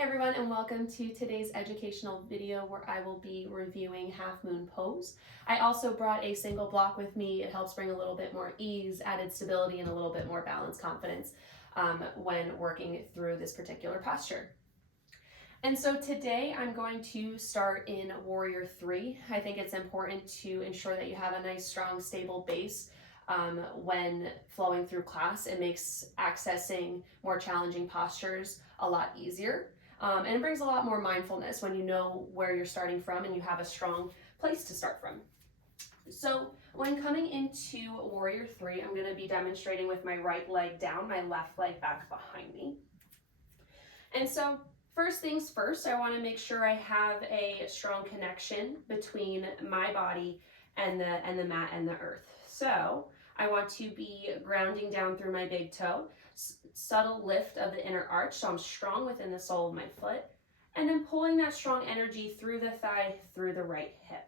Hey everyone, and welcome to today's educational video where I will be reviewing half moon pose. I also brought a single block with me. It helps bring a little bit more ease, added stability, and a little bit more balance confidence when working through this particular posture. And so today I'm going to start in Warrior 3. I think it's important to ensure that you have a nice, strong, stable base when flowing through class. It makes accessing more challenging postures a lot easier. And it brings a lot more mindfulness when you know where you're starting from and you have a strong place to start from. So when coming into Warrior 3, I'm going to be demonstrating with my right leg down, my left leg back behind me. And so first things first, I want to make sure I have a strong connection between my body and the mat and the earth. So I want to be grounding down through my big toe, subtle lift of the inner arch, so I'm strong within the sole of my foot, and then pulling that strong energy through the thigh, through the right hip.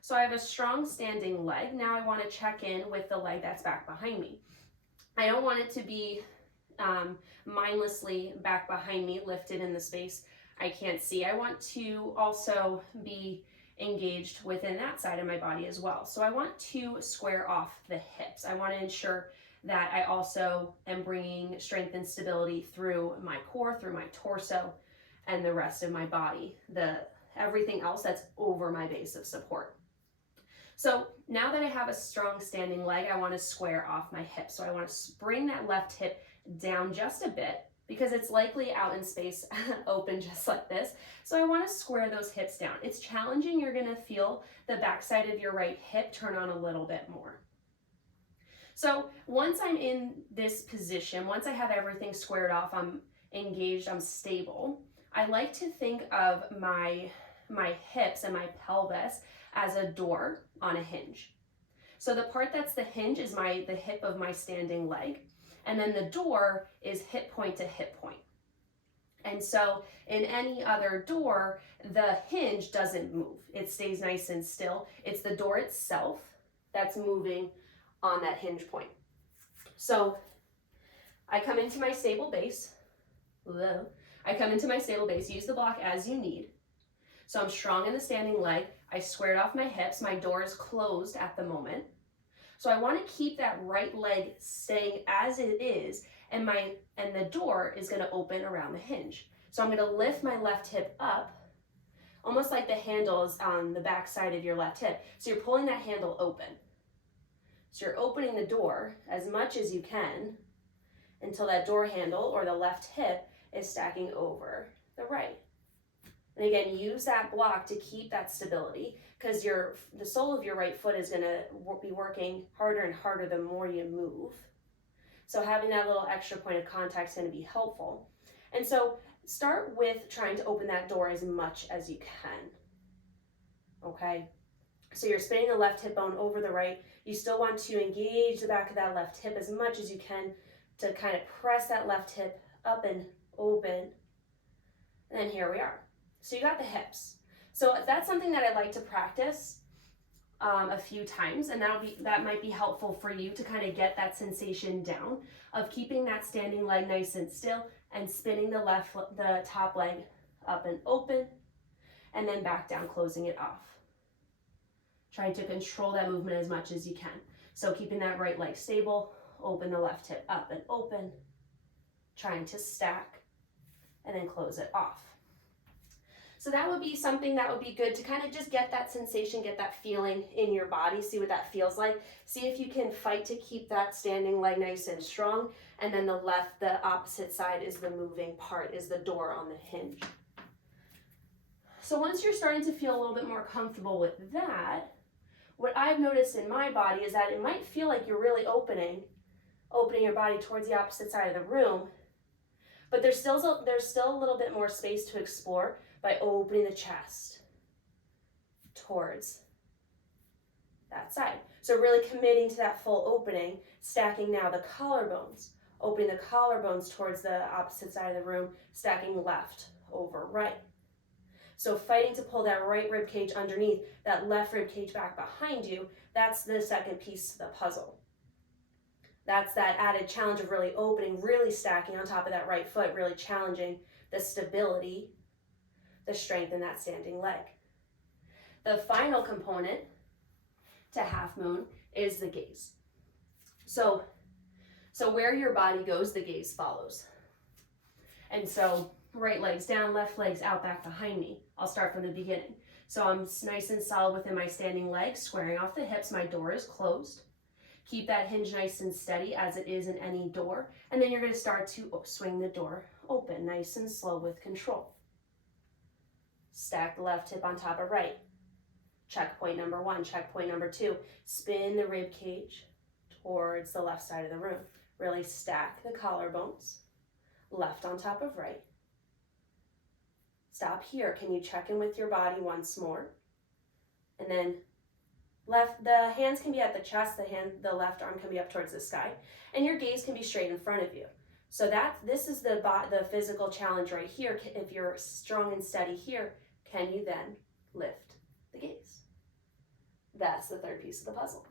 So I have a strong standing leg. Now I want to check in with the leg that's back behind me. I don't want it to be mindlessly back behind me, lifted in the space I can't see. I want to also be engaged within that side of my body as well. So I want to square off the hips. I want to ensure that I also am bringing strength and stability through my core, through my torso, and the rest of my body, everything else that's over my base of support. So now that I have a strong standing leg, I want to square off my hips. So I want to bring that left hip down just a bit because it's likely out in space open just like this. So I want to square those hips down. It's challenging. You're going to feel the backside of your right hip turn on a little bit more. So once I'm in this position, once I have everything squared off, I'm engaged, I'm stable, I like to think of my hips and my pelvis as a door on a hinge. So the part that's the hinge is the hip of my standing leg, and then the door is hip point to hip point. And so in any other door, the hinge doesn't move. It stays nice and still. It's the door itself that's moving on that hinge point. So I come into my stable base. Use the block as you need. So I'm strong in the standing leg. I squared off my hips. My door is closed at the moment. So I want to keep that right leg staying as it is, and the door is going to open around the hinge. So I'm going to lift my left hip up, almost like the handle is on the back side of your left hip. So you're pulling that handle open. So you're opening the door as much as you can until that door handle or the left hip is stacking over the right. And again, use that block to keep that stability because the sole of your right foot is going to be working harder and harder the more you move. So having that little extra point of contact is going to be helpful. And so start with trying to open that door as much as you can. Okay? So you're spinning the left hip bone over the right. You still want to engage the back of that left hip as much as you can to kind of press that left hip up and open. And then here we are. So you got the hips. So that's something that I like to practice a few times, and that might be helpful for you to kind of get that sensation down of keeping that standing leg nice and still and spinning the top leg up and open, and then back down, closing it off. Trying to control that movement as much as you can. So keeping that right leg stable, open the left hip up and open, trying to stack, and then close it off. So that would be something that would be good to kind of just get that sensation, get that feeling in your body, see what that feels like. See if you can fight to keep that standing leg nice and strong. And then the opposite side is the moving part, is the door on the hinge. So once you're starting to feel a little bit more comfortable with that, what I've noticed in my body is that it might feel like you're really opening your body towards the opposite side of the room, but there's still a little bit more space to explore by opening the chest towards that side. So really committing to that full opening, stacking now the collarbones, opening the collarbones towards the opposite side of the room, stacking left over right. So fighting to pull that right rib cage underneath, that left rib cage back behind you, that's the second piece to the puzzle. That's that added challenge of really opening, really stacking on top of that right foot, really challenging the stability, the strength in that standing leg. The final component to half moon is the gaze. So where your body goes, the gaze follows. And so right leg's down, left leg's out back behind me. I'll start from the beginning. So I'm nice and solid within my standing leg, squaring off the hips, my door is closed. Keep that hinge nice and steady as it is in any door. And then you're gonna start to swing the door open, nice and slow with control. Stack the left hip on top of right. Checkpoint number 1, checkpoint number 2. Spin the rib cage towards the left side of the room. Really stack the collarbones, left on top of right. Stop here. Can you check in with your body once more? And then the hands can be at the chest, the left arm can be up towards the sky, and your gaze can be straight in front of you. So this is the physical challenge right here. If you're strong and steady here, can you then lift the gaze? That's the third piece of the puzzle.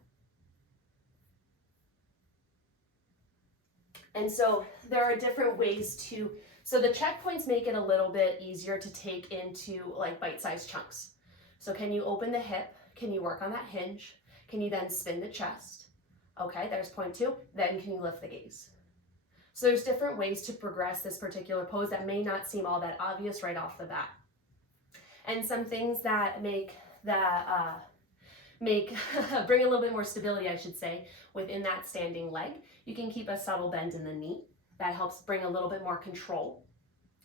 And so there are different ways so the checkpoints make it a little bit easier to take into like bite-sized chunks. So can you open the hip? Can you work on that hinge? Can you then spin the chest? Okay, there's point 2. Then can you lift the gaze? So there's different ways to progress this particular pose that may not seem all that obvious right off the bat. And some things that bring a little bit more stability, I should say, within that standing leg. You can keep a subtle bend in the knee. That helps bring a little bit more control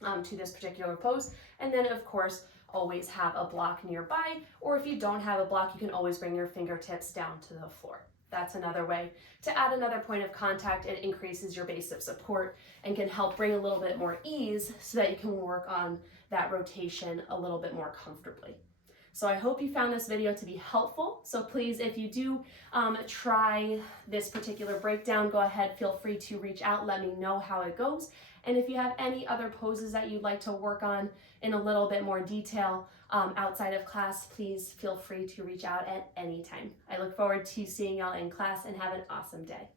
to this particular pose. And then, of course, always have a block nearby, or if you don't have a block, you can always bring your fingertips down to the floor. That's another way to add another point of contact. It increases your base of support and can help bring a little bit more ease so that you can work on that rotation a little bit more comfortably. So I hope you found this video to be helpful. So please, if you do try this particular breakdown, go ahead, feel free to reach out, let me know how it goes. And if you have any other poses that you'd like to work on in a little bit more detail outside of class, please feel free to reach out at any time. I look forward to seeing y'all in class and have an awesome day.